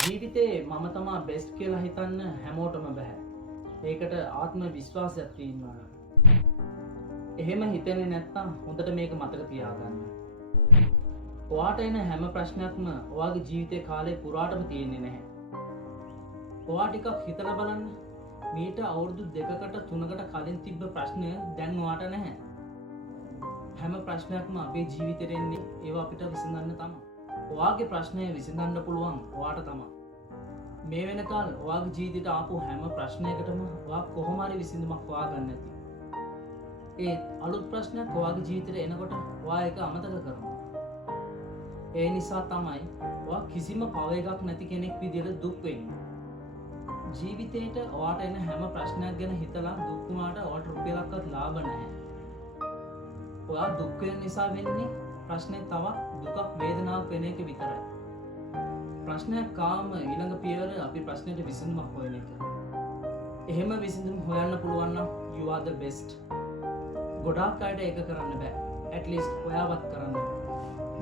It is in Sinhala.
ජීවිතේ මම තමා බෙස්ට් කියලා හිතන්න හැමෝටම බෑ. ඒකට ආත්ම විශ්වාසයක් තියෙන්න ඕන. එහෙම හිතෙන්නේ නැත්නම් හොඳට මේක මතක තියාගන්න. ඔයාට එන හැම ප්‍රශ්නයක්ම ඔයාගේ ජීවිතේ කාලේ පුරාටම තියෙන්නේ නැහැ. ඔයා ටිකක් හිතලා බලන්න. මීට අවුරුදු 2කට 3කට කලින් තිබ්බ ප්‍රශ්න දැන් ඔයාට නැහැ. හැම ප්‍රශ්නයක්ම අපේ ජීවිතේට එන්නේ ඒවා අපිට විසඳන්න තමයි. ඔයාගේ ප්‍රශ්නය විසඳන්න පුළුවන් ඔයාට තමයි. මේ වෙනකල් ඔයාගේ ජීවිතේට ආපු හැම ප්‍රශ්නයකටම ඔයා කොහොම හරි විසඳුමක් හොයාගන්න ඇති. ඒත් අලුත් ප්‍රශ්නයක් ඔයාගේ ජීවිතේට එනකොට ඔයා ඒක අමතක කරනවා. ඒ නිසා තමයි ඔයා කිසිම පව එකක් නැති කෙනෙක් විදියට දුක් වෙන්නේ. ජීවිතේට ඔයාට එන හැම ප්‍රශ්නයක් ගැන හිතලා දුක් වුණාට ඔයාට රුපියලක්වත් ලාභ නැහැ. ඔයා දුක් වෙන නිසා වෙන්නේ ප්‍රශ්නේ තවත් දුකක් වේදනාවක් වෙන එක විතරයි. ප්‍රශ්නයක් කාම ඊළඟ පියවර අපි ප්‍රශ්නෙට විසඳුමක් හොයන එක. එහෙම විසඳුම් හොයන්න පුළුවන් නම් you are the best. ගොඩාක් අයට ඒක කරන්න බෑ. at least ඔයාවත් කරන්න.